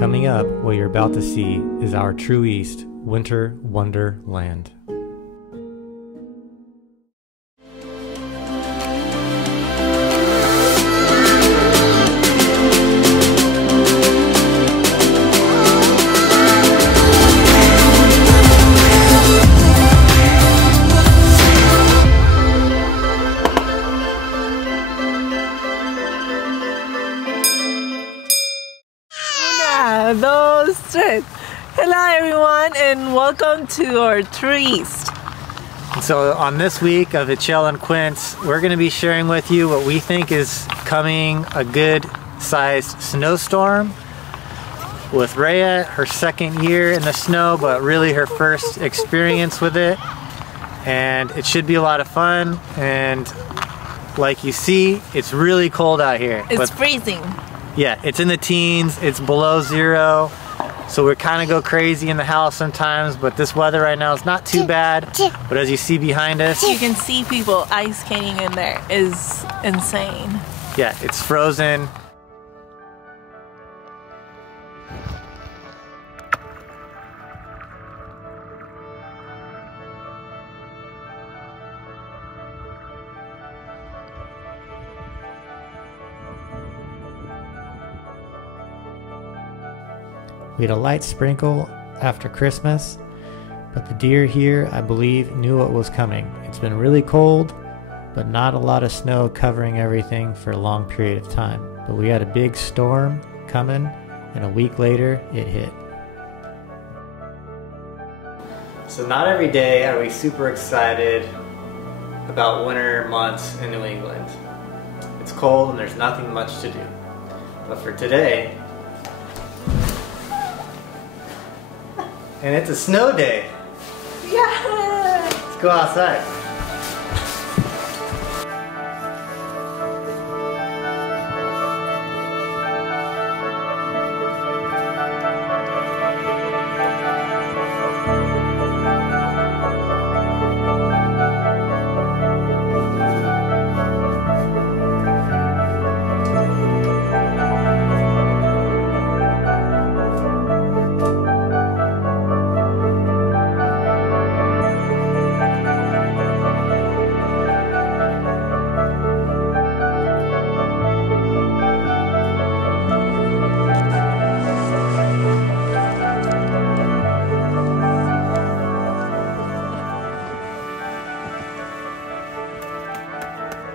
Coming up, what you're about to see is our TruEast Winter Wonderland. Those tres. Hello everyone and welcome to our TruEast. So on this week of Ixchel and Quince, we're going to be sharing with you what we think is coming a good sized snowstorm with Rhea, her second year in the snow, but really her first experience with it. And it should be a lot of fun, and like you see, it's really cold out here. It's freezing. Yeah, it's in the teens, it's below zero, so we kind of go crazy in the house sometimes, but this weather right now is not too bad. But as you see behind us, you can see people ice skating in there. Is insane. Yeah, it's frozen. We had a light sprinkle after Christmas, but the deer here, I believe, knew what was coming. It's been really cold, but not a lot of snow covering everything for a long period of time. But we had a big storm coming, and a week later, it hit. So not every day are we super excited about winter months in New England. It's cold and there's nothing much to do. But for today, and it's a snow day. Yeah! Let's go outside.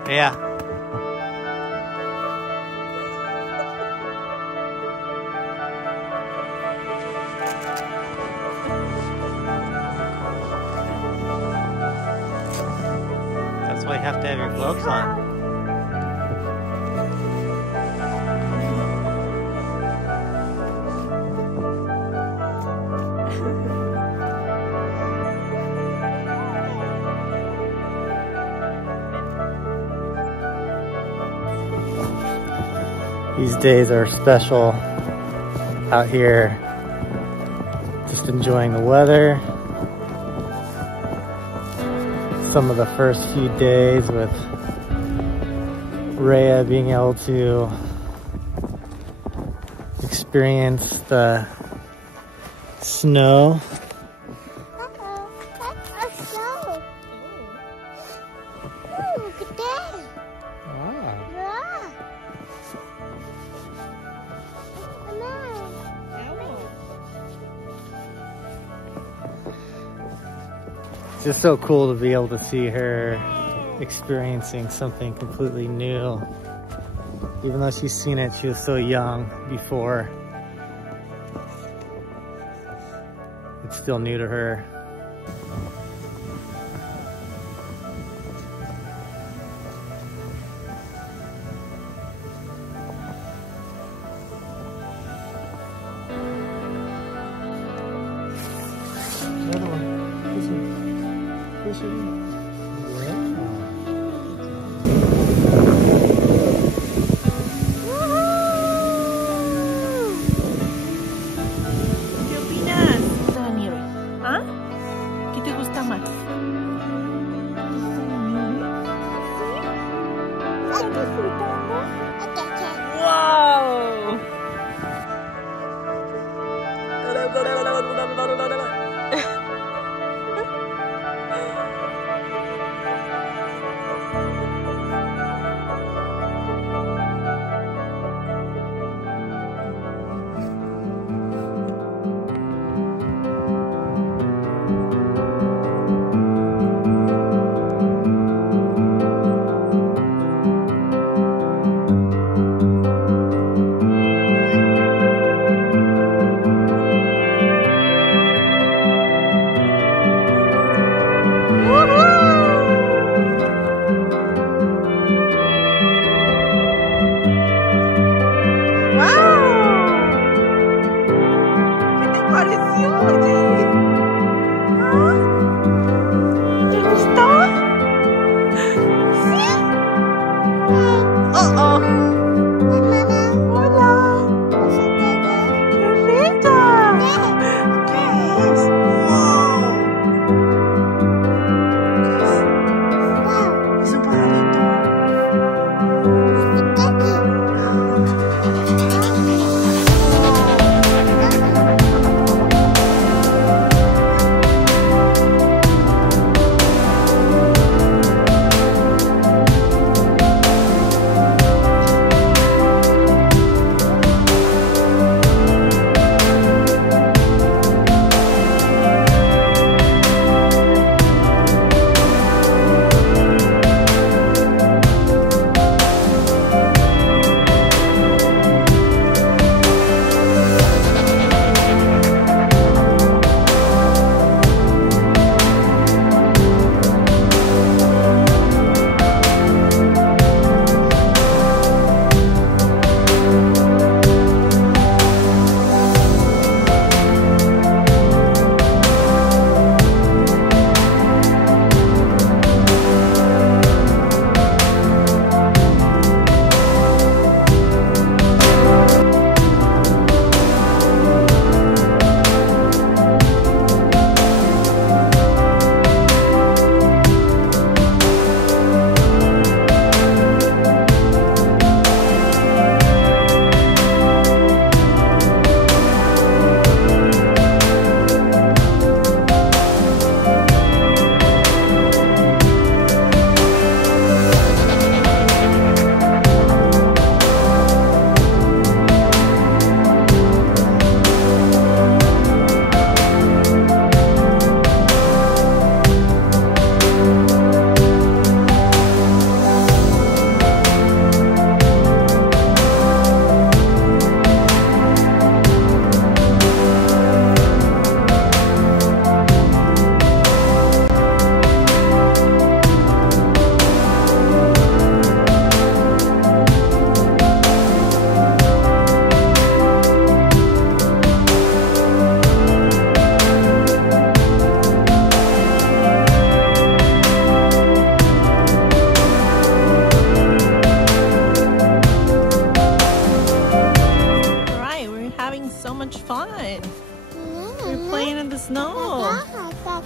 Yeah. That's why you have to have your gloves on. These days are special out here, just enjoying the weather. Some of the first few days with Rhea being able to experience the snow. Look at that. Wow. Yeah. It's just so cool to be able to see her experiencing something completely new. Even though she's seen it, she was so young before. It's still new to her. Another one. This one. Push it in. Huh?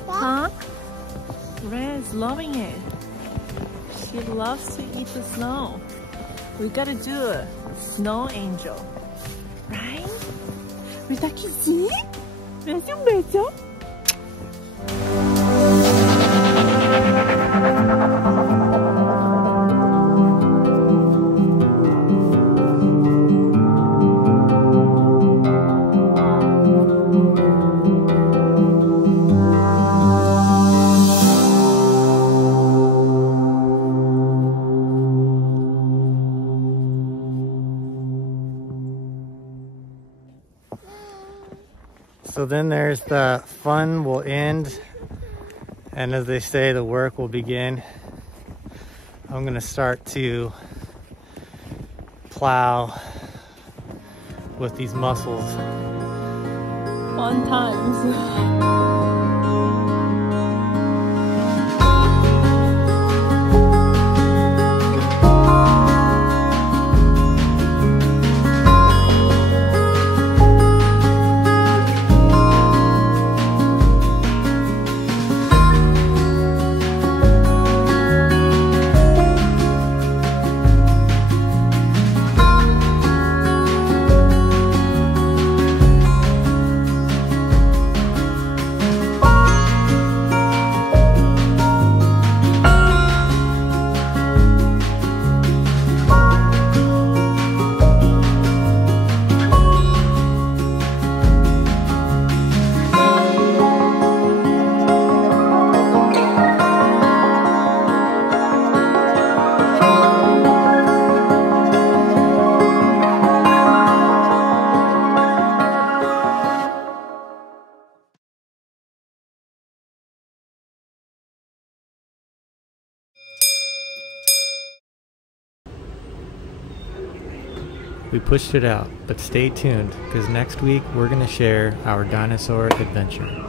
Huh? Red's loving it. She loves to eat the snow. We gotta do a snow angel. Right? ¿Verdad que sí? ¿Me hace un beso? So then there's the fun will end, and as they say, the work will begin. I'm gonna start to plow with these muscles. Fun times. We pushed it out, but stay tuned because next week we're going to share our dinosaur adventure.